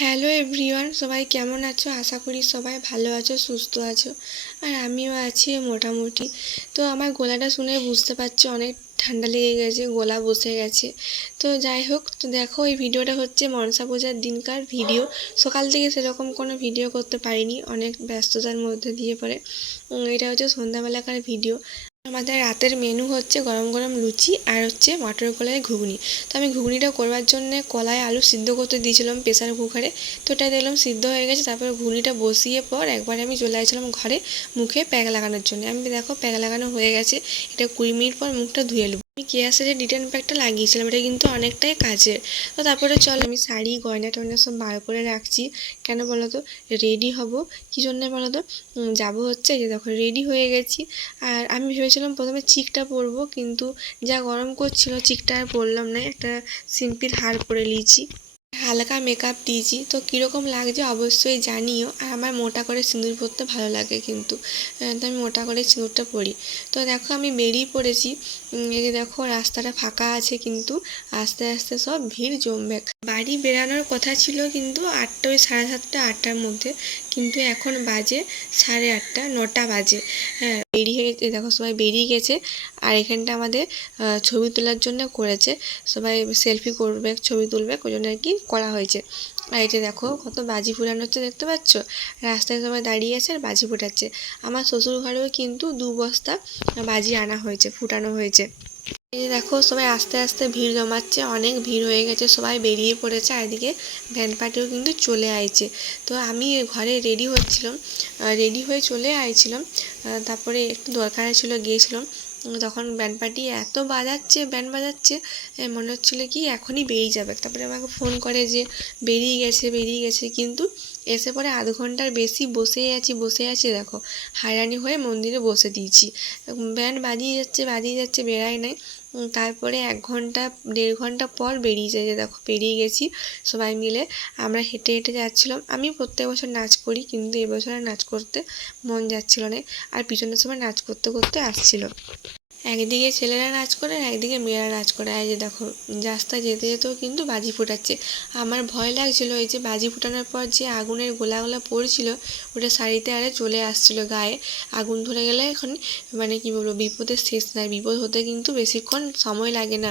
Hello everyone, সবাই কেমন আছো? আশা করি সবাই ভালো আছো, সুস্থ আছো। আর আমিও আছি মোটামুটি। তো আমার গলাটা শুনে বুঝতে পারছো অনেক ঠান্ডা লেগে গেছে, গলা বসে গেছে। তো যাই হোক, তো দেখো এই ভিডিওটা হচ্ছে মনসা পূজার দিনকার ভিডিও। সকাল থেকে সেরকম কোনো ভিডিও করতে পারিনি, অনেক ব্যস্ততার মধ্যে দিয়ে পড়ে। এটা হচ্ছে সন্ধ্যাবেলাকার ভিডিও। আমাদের রাতের মেনু হচ্ছে গরম গরম লুচি আর হচ্ছে মটর কলাই ঘুগনি। তো আমি ঘুগনিটা করবার জন্য কলাই আলু সিদ্ধ করতে দিয়েছিলাম প্রেসার কুকারে। তো ওটা দেখলাম সিদ্ধ হয়ে গেছে। তারপর ঘুগনিটা বসিয়ে পর একবার আমি চলে আসছিলাম ঘরে মুখে প্যাক লাগানোর জন্য। আমি দেখো প্যাক লাগানো হয়ে গেছে, এটা 20 মিনিট পর মুখটা ধুয়ে নেবো। আমি কেয়াসের যে ডিটেন প্যাকটা লাগিয়েছিলাম, এটা কিন্তু অনেকটাই কাজের। তো তারপরে চল আমি শাড়ি গয়না টয়না সব বার করে রাখছি। কেন বলো তো? রেডি হব কী জন্যে বলো তো? যাবো হচ্ছে, এই যে দেখো রেডি হয়ে গেছি। আর আমি ভেবেছিলাম প্রথমে চিকটা পরবো, কিন্তু যা গরম করছিল চিকটা আর পরলাম না, একটা সিম্পল হার পরে নিয়েছি। হালকা মেকআপ দিয়েছি। তো কীরকম লাগছে অবশ্যই জানিও। আর আমার মোটা করে সিঁদুর পরতে ভালো লাগে কিন্তু, তো আমি মোটা করে সিঁদুরটা পরি। তো দেখো আমি বেরিয়ে পড়েছি। এই যে দেখো রাস্তাটা ফাঁকা আছে, কিন্তু আস্তে আস্তে সব ভিড় জমবে। বাড়ি বেরানোর কথা ছিল কিন্তু 8টা, ওই 7:30 8টার মধ্যে, কিন্তু এখন বাজে 8:30 9টা বাজে। হ্যাঁ, বেরিয়ে দেখো সবাই বেরিয়ে গেছে। আর এখানটা আমাদের ছবি তোলার জন্য করেছে, সবাই সেলফি করবে, ছবি তুলবে, ওই জন্য আর কি করা হয়েছে। আর এই যে দেখো কত বাজি ফুটানো হচ্ছে, দেখতে পাচ্ছ? রাস্তায় সবাই দাঁড়িয়ে আছে আর বাজি ফোটাচ্ছে। আমার শ্বশুর ঘরেও কিন্তু 2 বস্তা বাজি আনা হয়েছে, ফুটানো হয়েছে। এই যে দেখো সবাই আস্তে আস্তে ভিড় জমাচ্ছে, অনেক ভিড় হয়ে গেছে, সবাই বেরিয়ে পড়েছে। আর এদিকে ভ্যান পার্টিও কিন্তু চলে আইছে। তো আমি ঘরে রেডি হচ্ছিলাম, রেডি হয়ে চলে আইছিলাম। তারপরে একটু দরকারে ছিল, গিয়েছিলাম। তখন ব্যান্ড পার্টি এত বাজাচ্ছে, ব্যান্ড বাজাচ্ছে, মনে হচ্ছিলো কি এখনই বেরিয়ে যাবে। তারপরে আমাকে ফোন করে যে বেরিয়ে গেছে, বেরিয়ে গেছে। কিন্তু এসে পরে আধ ঘন্টার বেশি বসে আছি দেখো, হায়রানি হয়ে মন্দিরে বসে দিয়েছি। ব্যান্ড বাজিয়ে যাচ্ছে, বেরায় নাই। তারপরে 1 ঘন্টা 1.5 ঘন্টা পর বেরিয়ে যায়, যে দেখো বেরিয়ে গেছি সবাই মিলে। আমরা হেঁটে হেঁটে যাচ্ছিলাম। আমি প্রত্যেক বছর নাচ করি, কিন্তু এবছর আর নাচ করতে মন যাচ্ছিল না। আর পিছনের সময় নাচ করতে করতে আসছিল। একদিকে ছেলেরা নাচ করে আর একদিকে মেয়েরা নাচ করে। আর যে দেখো রাস্তায় যেতে যেতেও কিন্তু বাজি ফোটাচ্ছে। আমার ভয় লাগছিল, এই যে বাজি ফোটানোর পর যে আগুনের গোলাগুলো পড়ছিল, ওটা শাড়িতে আরে চলে আসছিল গায়ে। আগুন ধরে গেলে এখন মানে কি বলবো, বিপদের শেষ নাই। বিপদ হতে কিন্তু বেশিক্ষণ সময় লাগে না।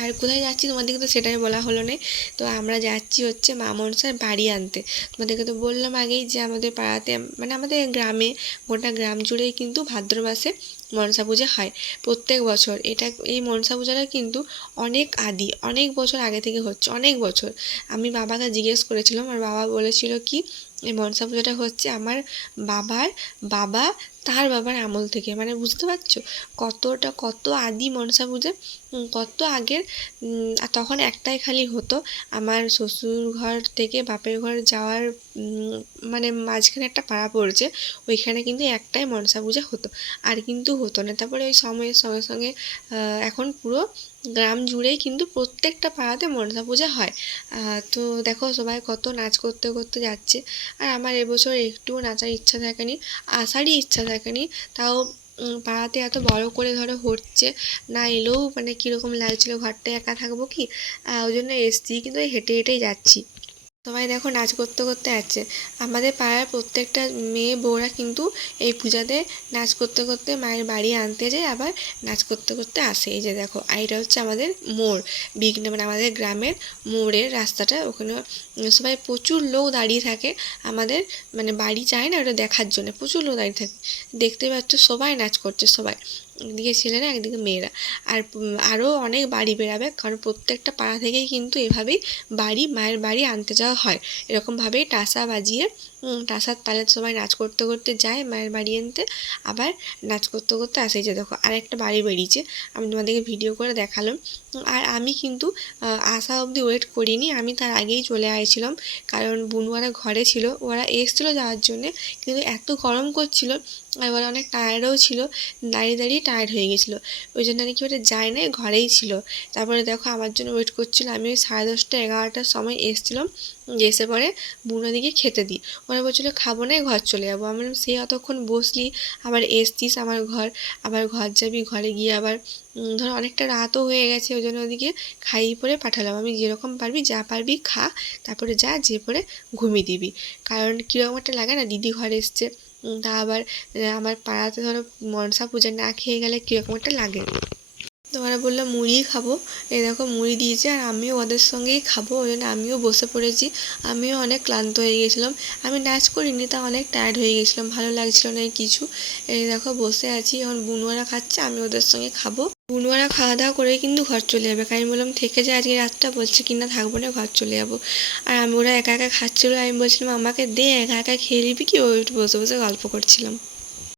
আর কোথায় যাচ্ছি তোমাদেরকে তো সেটাই বলা হলো না। তো আমরা যাচ্ছি হচ্ছে মা মনসার বাড়ি আনতে। তোমাদেরকে তো বললাম আগেই যে আমাদের পাড়াতে, মানে আমাদের গ্রামে, গোটা গ্রাম জুড়েই কিন্তু ভাদ্র মাসে মনসা পূজা হয় প্রত্যেক বছর। এই মনসা পূজাটা কিন্তু অনেক বছর আগে থেকে হচ্ছে, অনেক বছর। আমি বাবাকে জিজ্ঞেস করেছিলাম, আর বাবা বলেছিল কি এই মনসা পূজাটা হচ্ছে আমার বাবার বাবা, তার বাবার আমল থেকে। মানে বুঝতে পারছো কত আদি মনসা পূজা, কত আগের। আর তখন একটাই খালি হতো, আমার শ্বশুর ঘর থেকে বাপের ঘর যাওয়ার মানে মাঝখানে একটা পাড়া পড়েছে, ওইখানে কিন্তু একটাই মনসা পূজা হতো, আর কিন্তু হতো না। তারপরে ওই সময়ের সঙ্গে সঙ্গে এখন পুরো গ্রাম জুড়েই কিন্তু প্রত্যেকটা পাড়াতে মনসা পূজা হয়। তো দেখো সবাই কত নাচ করতে করতে যাচ্ছে। আর আমার এবছর একটুও নাচার ইচ্ছা থাকেনি, আসারই ইচ্ছা থাকেনি। তাও পাড়াতে এত বড় করে ধরো হচ্ছে, না এলেও মানে কীরকম লাগছিলো, ঘরটায় একা থাকবো কি, ওই জন্য এসছি। কিন্তু হেঁটে হেঁটেই যাচ্ছি। সবাই দেখো নাচ করতে করতে যাচ্ছে। আমাদের পাড়ার প্রত্যেকটা মেয়ে বউরা কিন্তু এই পূজাতে নাচ করতে করতে মায়ের বাড়ি আনতে যায়, আবার নাচ করতে করতে আসে। এই যে দেখো, আর এটা হচ্ছে আমাদের মোড়, মানে আমাদের গ্রামের মোড়ের রাস্তাটা। ওখানে সবাই প্রচুর লোক দাঁড়িয়ে থাকে, আমাদের মানে বাড়ি যায় না, ওটা দেখার জন্য প্রচুর লোক দাঁড়িয়ে থাকে। দেখতে পাচ্ছ সবাই নাচ করছে, সবাই, একদিকে ছেলেরা একদিকে মেয়েরা। আর আরও অনেক বাড়ি বেরাবে, কারণ প্রত্যেকটা পাড়া থেকেই কিন্তু এভাবেই মায়ের বাড়ি আনতে যাওয়া হয়। এরকমভাবেই টাসা বাজিয়ে, টাসার তালে সবাই নাচ করতে করতে যায় মায়ের বাড়ি আনতে, আবার নাচ করতে করতে আসে। যে দেখো আরেকটা বাড়ি বেরিয়েছে, আমি তোমাদেরকে ভিডিও করে দেখালাম। আর আমি কিন্তু আসা অবধি ওয়েট করিনি, আমি তার আগেই চলে আসছিলাম। কারণ বুনুয়ারা ঘরে ছিল, ওরা এসেছিলো যাওয়ার জন্যে, কিন্তু এত গরম করছিল আর ওরা অনেক টায়ার্ডও ছিল, দাঁড়িয়ে দাঁড়িয়ে টায়ার্ড হয়ে গেছিলো, ওই জন্য নাকি ওটা যায় না, ঘরেই ছিল। তারপরে দেখো আমার জন্য ওয়েট করছিল। আমি ওই 10:30 11টার সময় এসেছিলাম, এসে পরে বুনোদিকে খেতে দিই। ও ওরা বলছিলো খাবো না, ঘর চলে যাবো। আমি বললাম সে অতক্ষণ বসলি, আবার এসছিস আমার ঘর, আবার ঘর যাবি, ঘরে গিয়ে আবার ধর অনেকটা রাতও হয়ে গেছে, ওই জন্য ওদিকে খাইয়ে পরে পাঠালাম। আমি যেরকম পারবি যা পারবি খা, তারপরে যা যেয়ে পরে ঘুমিয়ে দিবি। কারণ কীরকম একটা লাগে না, দিদি ঘরে এসছে, তা আবার আমার পাড়াতে ধরো মনসা পূজা না খেয়ে গেলে কীরকম একটা লাগে। তো ওরা বললো মুড়ি খাবো, এই দেখো মুড়ি দিয়েছে, আর আমিও ওদের সঙ্গেই খাবো, ওই জন্য আমিও বসে পড়েছি। আমিও অনেক ক্লান্ত হয়ে গেছিলাম, আমি নাচ করিনি, তা অনেক টায়ার্ড হয়ে গেছিলাম, ভালো লাগছিল না কিছু। এই দেখো বসে আছি, এখন বুনুয়ারা খাচ্ছে, আমি ওদের সঙ্গে খাবো। বুনুয়ারা খাওয়া দাওয়া করেই কিন্তু ঘর চলে যাবে, কারণ আমি বললাম থেকে যায় আজকে রাতটা, বলছে কিনা থাকবো না, ঘর চলে যাবো। আর আমি ওরা একা একা খাচ্ছিলো, আমি বলছিলাম আমাকে দে, একা একা খেয়ে নিবি কি, ওই একটু বসে বসে গল্প করছিলাম।